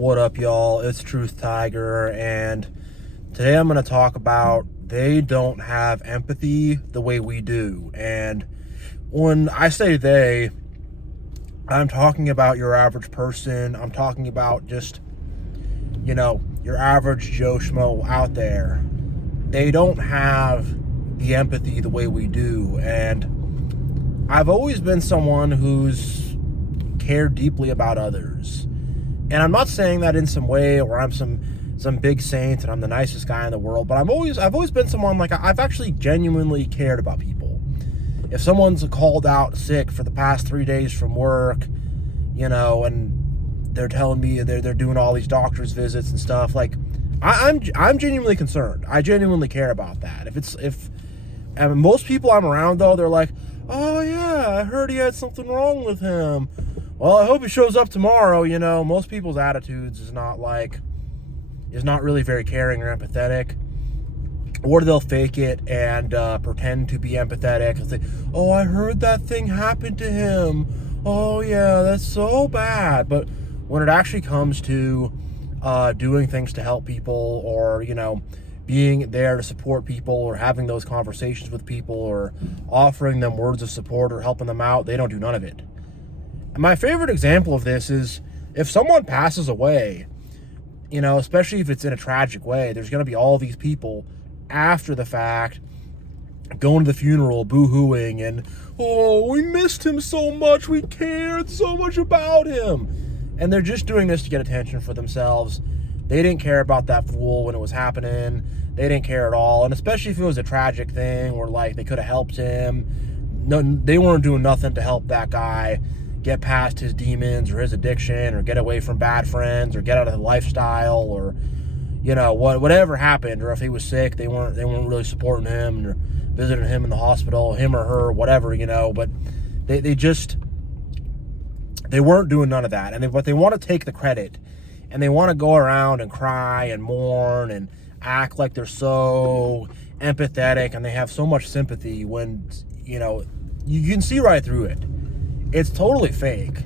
What up, y'all? It's Truth Tiger, and today I'm going to talk about they don't have empathy the way we do. And when I say they, I'm talking about your average person. I'm talking about just, your average Joe Schmo out there. They don't have the empathy the way we do. And I've always been someone who's cared deeply about others. And I'm not saying that in some way or I'm some big saint and I'm the nicest guy in the world, but I've always been someone like I've actually genuinely cared about people. If someone's called out sick for the past 3 days from work, and they're telling me they're doing all these doctor's visits and stuff, like I'm genuinely concerned. I genuinely care about that. And most people I'm around though, they're like, "Oh yeah, I heard he had something wrong with him. Well, I hope he shows up tomorrow." Most people's attitudes is not really very caring or empathetic. Or they'll fake it and pretend to be empathetic and say, "Oh, I heard that thing happened to him. Oh yeah, that's so bad." But when it actually comes to doing things to help people, or being there to support people, or having those conversations with people, or offering them words of support or helping them out, they don't do none of it. My favorite example of this is if someone passes away, especially if it's in a tragic way, there's going to be all these people after the fact going to the funeral, boo-hooing, and, "Oh, we missed him so much. We cared so much about him." And they're just doing this to get attention for themselves. They didn't care about that fool when it was happening. They didn't care at all. And especially if it was a tragic thing where, they could have helped him. No, they weren't doing nothing to help that guy get past his demons or his addiction, or get away from bad friends, or get out of the lifestyle, or whatever happened. Or if he was sick, they weren't really supporting him or visiting him in the hospital, him or her, whatever. But they weren't doing none of that. But they want to take the credit, and they want to go around and cry and mourn and act like they're so empathetic and they have so much sympathy when you can see right through it. It's totally fake.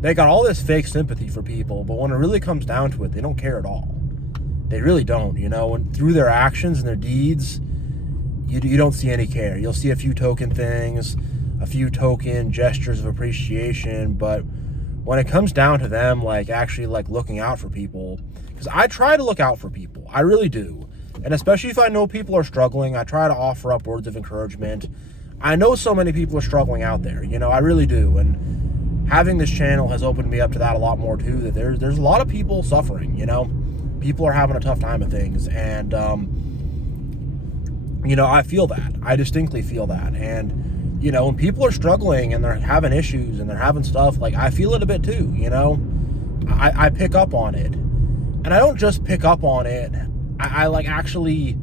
They got all this fake sympathy for people, but when it really comes down to it, they don't care at all. They really don't, and through their actions and their deeds, you don't see any care. You'll see a few token things, a few token gestures of appreciation, but when it comes down to them, actually looking out for people, because I try to look out for people. I really do. And especially if I know people are struggling, I try to offer up words of encouragement. I know so many people are struggling out there, I really do. And having this channel has opened me up to that a lot more too, that there's a lot of people suffering, People are having a tough time of things. And, I feel that. I distinctly feel that. And, when people are struggling and they're having issues and they're having stuff, I feel it a bit too, I pick up on it. And I don't just pick up on it. I actually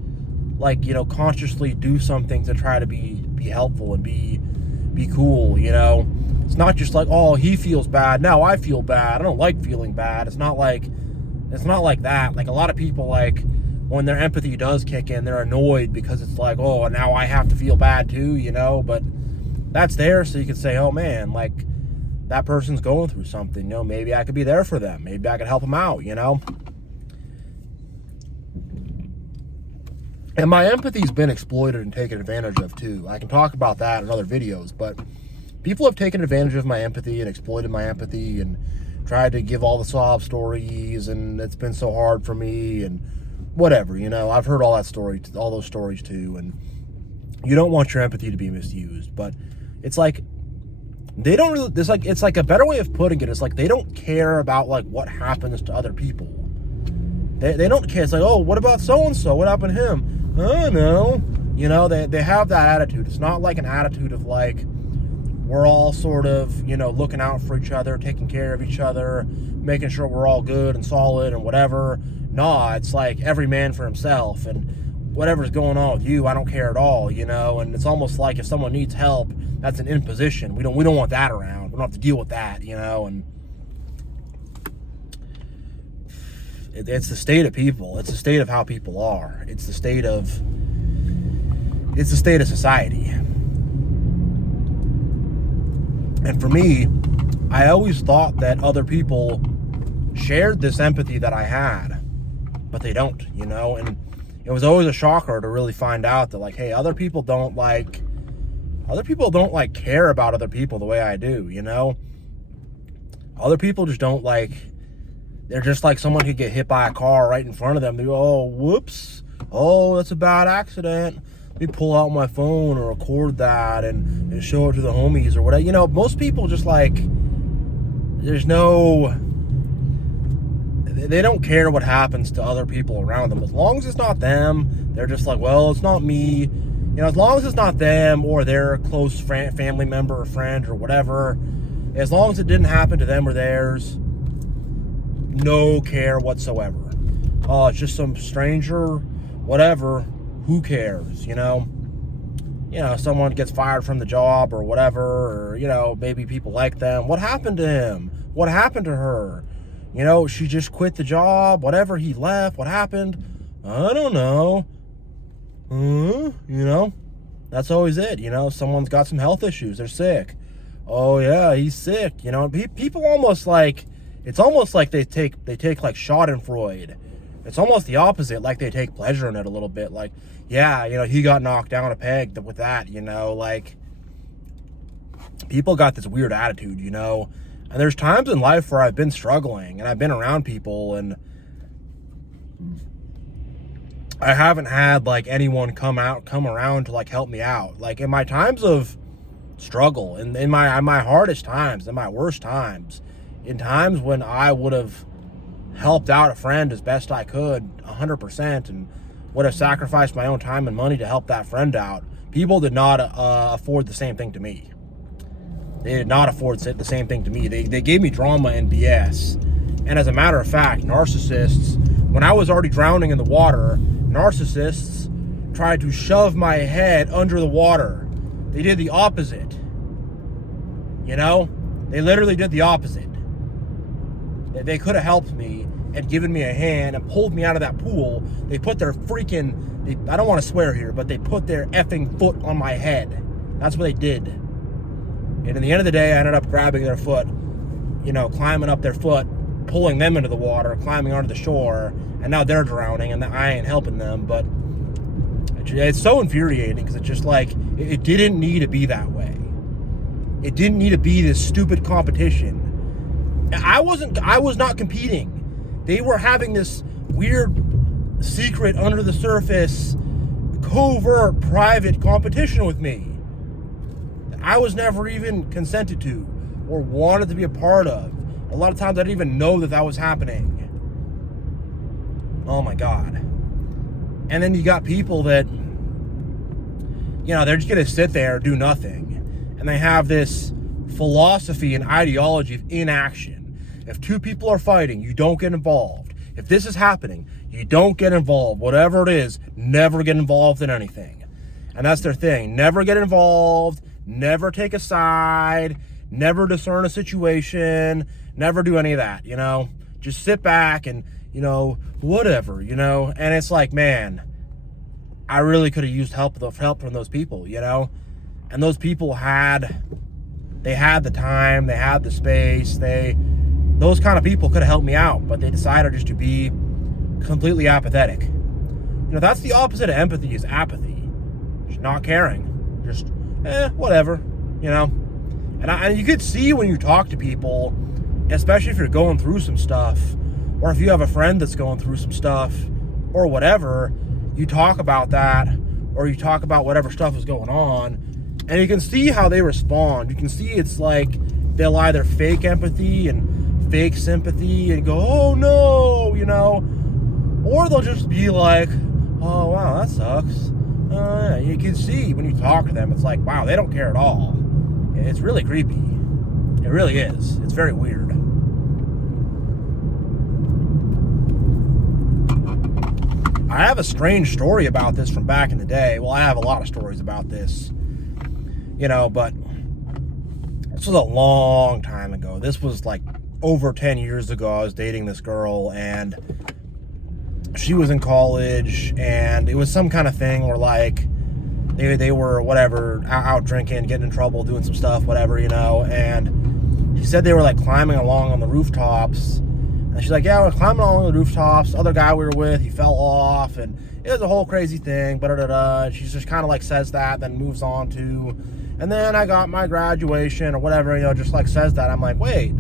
consciously do something to try to be helpful and be cool. It's not just oh, he feels bad, now I feel bad. I don't like feeling bad. It's not like that. A lot of people, when their empathy does kick in, they're annoyed because it's oh, now I have to feel bad too, but that's there so you can say, "Oh man, that person's going through something, maybe I could be there for them, maybe I could help them out." And my empathy's been exploited and taken advantage of too. I can talk about that in other videos, but people have taken advantage of my empathy and exploited my empathy and tried to give all the sob stories, and it's been so hard for me and whatever. I've heard all those stories too, and you don't want your empathy to be misused. But it's they don't really, it's a better way of putting it is they don't care about what happens to other people. They don't care. It's "Oh, what about so-and-so? What happened to him?" "Oh, no." They have that attitude. It's not an attitude of we're all sort of, looking out for each other, taking care of each other, making sure we're all good and solid and whatever. Nah, it's every man for himself, and whatever's going on with you, I don't care at all, and it's almost if someone needs help, that's an imposition. We don't want that around. We don't have to deal with that, and it's the state of people. It's the state of how people are. It's the state of society. And for me, I always thought that other people shared this empathy that I had, but they don't, and it was always a shocker to really find out that, like, hey, other people don't care about other people the way I do. Other people just don't they're just like someone could get hit by a car right in front of them. They go, oh, whoops. Oh, that's a bad accident. Let me pull out my phone or record that and show it to the homies or whatever. Most people just they don't care what happens to other people around them. As long as it's not them, they're just like, well, it's not me. As long as it's not them or their close family member or friend or whatever, as long as it didn't happen to them or theirs, no care whatsoever. Oh, it's just some stranger, whatever, who cares, someone gets fired from the job or whatever, or, maybe people like them. What happened to him? What happened to her? She just quit the job, whatever, he left, what happened? I don't know. That's always it, someone's got some health issues, they're sick. Oh yeah, he's sick, people almost it's almost like they take like Schadenfreude. It's almost the opposite, like they take pleasure in it a little bit. Like, yeah, he got knocked down a peg with that, people got this weird attitude, and there's times in life where I've been struggling and I've been around people and I haven't had anyone come around to help me out. In my times of struggle, in my hardest times, in my worst times, in times when I would have helped out a friend as best I could 100% and would have sacrificed my own time and money to help that friend out, people did not afford the same thing to me. They did not afford the same thing to me. They gave me drama and BS. And as a matter of fact, narcissists, when I was already drowning in the water, narcissists tried to shove my head under the water. They did the opposite. They literally did the opposite. They could have helped me and given me a hand and pulled me out of that pool. They put their I don't want to swear here, but they put their effing foot on my head. That's what they did. And in the end of the day, I ended up grabbing their foot, climbing up their foot, pulling them into the water, climbing onto the shore, and now they're drowning and I ain't helping them. But it's so infuriating because it's just it didn't need to be that way. It didn't need to be this stupid competition. I was not competing. They were having this weird, secret, under the surface, covert, private competition with me that I was never even consented to or wanted to be a part of. A lot of times I didn't even know that was happening. Oh my God. And then you got people that, they're just going to sit there, do nothing. And they have this philosophy and ideology of inaction. If two people are fighting, you don't get involved. If this is happening, you don't get involved. Whatever it is, never get involved in anything. And that's their thing. Never get involved, never take a side, never discern a situation, never do any of that, Just sit back and, whatever, And it's like, man, I really could have used help from those people, And those people had the time, they had the space, those kind of people could have helped me out, but they decided just to be completely apathetic. That's the opposite of empathy, is apathy. Just not caring. Just, whatever, And you could see when you talk to people, especially if you're going through some stuff, or if you have a friend that's going through some stuff, or whatever, you talk about that, or you talk about whatever stuff is going on, and you can see how they respond. You can see it's they'll either fake empathy and fake sympathy and go, oh no, or they'll just be like, oh wow, that sucks. Yeah. You can see when you talk to them, it's like, wow, they don't care at all. It's really creepy. It really is. It's very weird. I have a strange story about this from back in the day. Well, I have a lot of stories about this, but this was a long time ago. This was over 10 years ago. I was dating this girl and she was in college and it was some kind of thing where they were whatever, out drinking, getting in trouble, doing some stuff, whatever, and she said they were climbing along on the rooftops And she's like, yeah, we're climbing all the rooftops. The other guy we were with, he fell off, and it was a whole crazy thing. And she just kind of like says that, then moves on to, and then I got my graduation or whatever, just like says that. I'm like, wait,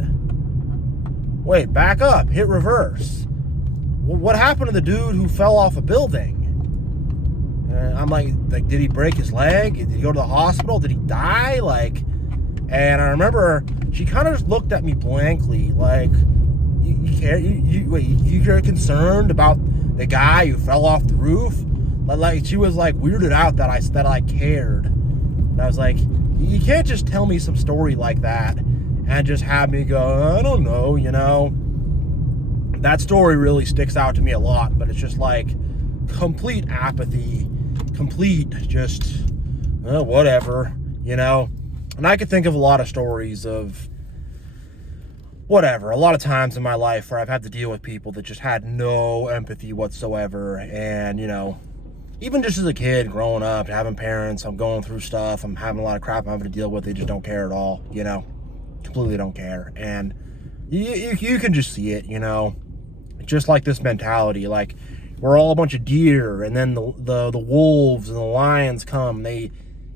back up, hit reverse. What happened to the dude who fell off a building? And I'm like, did he break his leg? Did he go to the hospital? Did he die? And I remember she kind of just looked at me blankly, like, you care? You're concerned about the guy who fell off the roof? Like she was like weirded out that I cared. And I was like, you can't just tell me some story like that and just have me go, I don't know, That story really sticks out to me a lot, but it's just like complete apathy, complete just whatever, And I could think of a lot of stories of whatever, a lot of times in my life where I've had to deal with people that just had no empathy whatsoever. And, even just as a kid growing up, having parents, I'm going through stuff, I'm having a lot of crap I'm having to deal with, they just don't care at all, completely don't care. And you can just see it, just like this mentality, like we're all a bunch of deer, and then the wolves and the lions come, they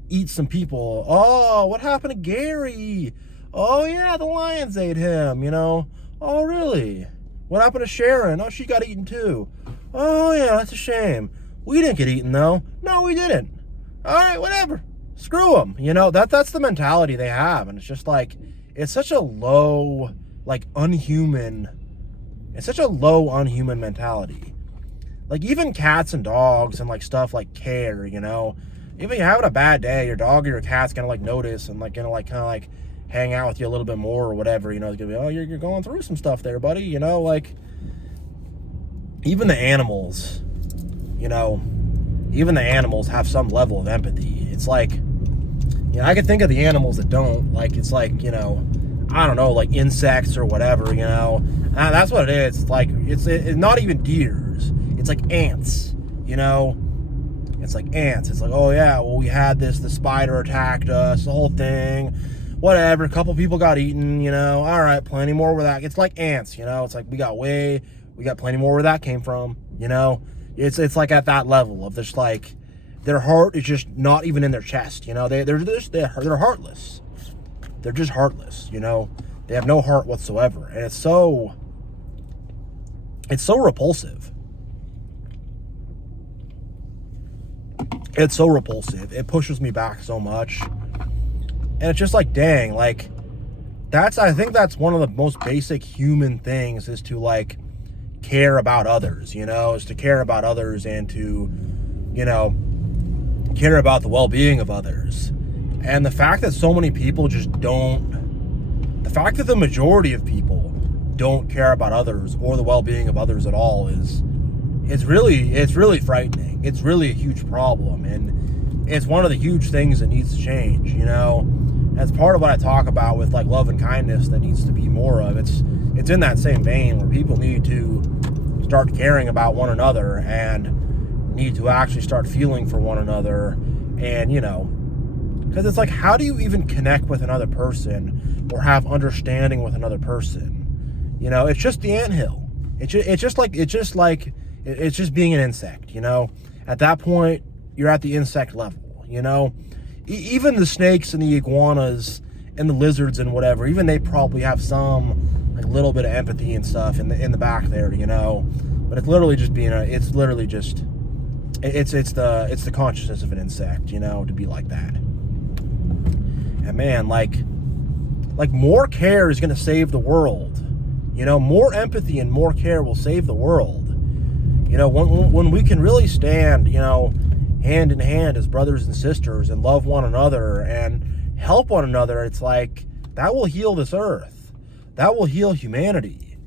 eat some people. Oh, what happened to Gary? Oh yeah, the lions ate him, Oh really? What happened to Sharon? Oh, she got eaten too. Oh yeah, that's a shame. We didn't get eaten though. No, we didn't. All right, whatever. Screw them. That's the mentality they have, and it's just like, it's such a low, unhuman. It's such a low, unhuman mentality. Like even cats and dogs and stuff care. Even you're having a bad day, your dog or your cat's gonna notice and gonna hang out with you a little bit more or whatever. It's gonna be, oh, you're going through some stuff there, buddy. Even the animals. Even the animals have some level of empathy. It's like, I can think of the animals that don't. It's I don't know, insects or whatever, that's what it is. It's not even deers. It's like ants, It's like ants. It's like, oh yeah, well, we had the spider attacked us, the whole thing, whatever. A couple people got eaten, all right, plenty more where that. It's like ants, It's like we got plenty more where that came from, It's like at that level of just their heart is just not even in their chest, they're heartless. They're just heartless, They have no heart whatsoever, and it's so repulsive. It's so repulsive. It pushes me back so much, and it's just like, dang, I think that's one of the most basic human things, is to care about others, is to care about others and to, care about the well-being of others. And the fact that so many people just don't, the fact that the majority of people don't care about others or the well-being of others at all it's really frightening. It's really a huge problem, and it's one of the huge things that needs to change, That's part of what I talk about with love and kindness that needs to be more of. It's in that same vein where people need to start caring about one another and need to actually start feeling for one another. And because it's how do you even connect with another person or have understanding with another person? It's just the anthill. It's just being an insect. At that point, you're at the insect level. Even the snakes and the iguanas and the lizards and whatever, even they probably have some little bit of empathy and stuff in the back there, But it's literally just it's the consciousness of an insect, to be like that. And man, more care is gonna save the world. More empathy and more care will save the world. When we can really stand, hand in hand as brothers and sisters and love one another and help one another, it's that will heal this earth. That will heal humanity.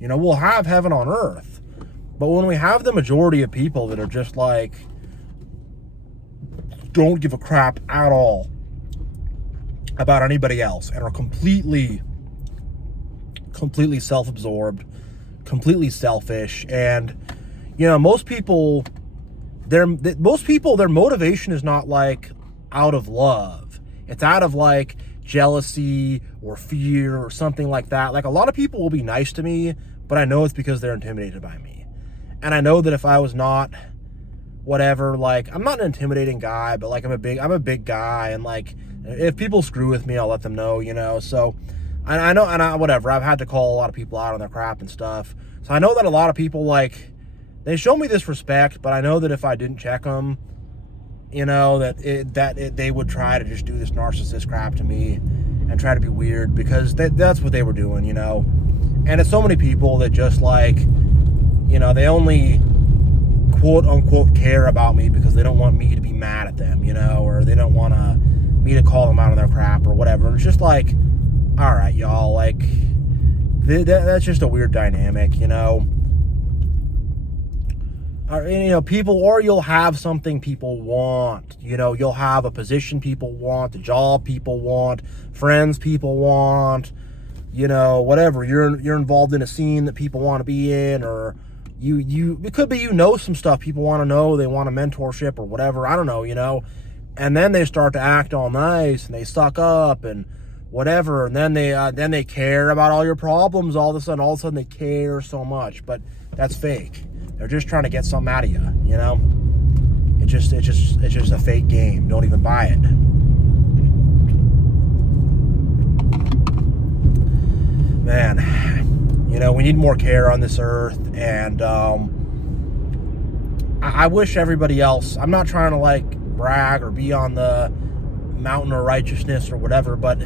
We'll have heaven on earth. But when we have the majority of people that are just don't give a crap at all about anybody else and are completely self-absorbed, completely selfish, and most people, their motivation is not out of love. It's out of jealousy or fear or something like that. Like, a lot of people will be nice to me, but I know it's because they're intimidated by me. And I know that if I was not whatever, like, I'm not an intimidating guy, but like I'm a big guy, and like if people screw with me, I'll let them know, you know. So I know, and whatever, I've had to call a lot of people out on their crap and stuff. So I know that a lot of people, like, they show me this respect, but I know that if I didn't check them, you know, they would try to just do this narcissist crap to me and try to be weird, because that's what they were doing, you know. And it's so many people that just, like, you know, they only quote unquote care about me because they don't want me to be mad at them, you know, or they don't want me to call them out on their crap or whatever. And it's just like, all right, y'all, like, that's just a weird dynamic, you know. Or, you know, people, or you'll have something people want, you know, you'll have a position people want, a job people want, friends people want, you know, whatever. You're involved in a scene that people want to be in, or it could be, you know, some stuff people want to know, they want a mentorship or whatever, I don't know, you know. And then they start to act all nice and they suck up and whatever, and then they care about all your problems. All of a sudden they care so much, but that's fake. They're just trying to get something out of you, you know. It's just a fake game. Don't even buy it. Man, you know, we need more care on this earth, and I wish everybody else, I'm not trying to, like, brag or be on the mountain of righteousness or whatever, but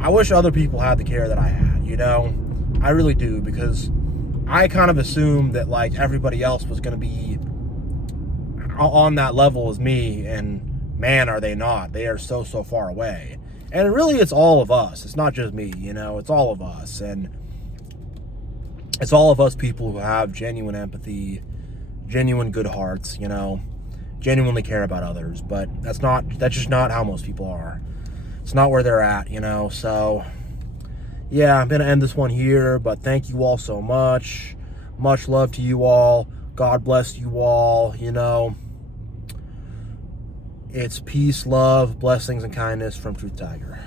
I wish other people had the care that I had, you know. I really do, because I kind of assumed that, like, everybody else was going to be on that level as me, and man, are they not. They are so far away. And really, it's all of us. It's not just me, you know. It's all of us, and it's all of us people who have genuine empathy, genuine good hearts, you know, genuinely care about others. But that's just not how most people are. It's not where they're at, you know. So yeah, I'm going to end this one here, but thank you all so much. Much love to you all. God bless you all, you know. It's peace, love, blessings, and kindness from Truth Tiger.